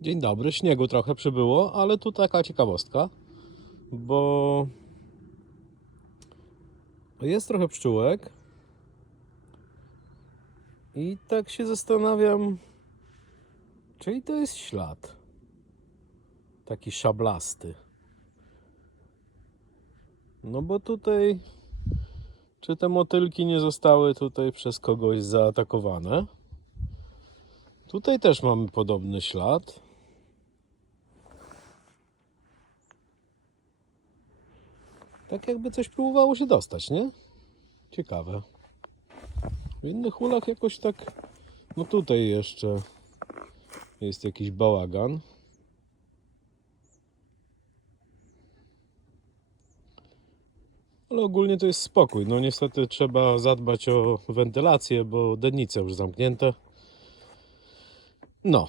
Dzień dobry, śniegu trochę przybyło, ale tu taka ciekawostka, bo jest trochę pszczółek i tak się zastanawiam, czyj to jest ślad. Taki szablasty. No bo tutaj, czy te motylki nie zostały tutaj przez kogoś zaatakowane? Tutaj też mamy podobny ślad. Tak jakby coś próbowało się dostać, nie? Ciekawe. W innych ulach jakoś tak... No tutaj jeszcze jest jakiś bałagan. Ale ogólnie to jest spokój. No niestety trzeba zadbać o wentylację, bo dennice już zamknięte. No,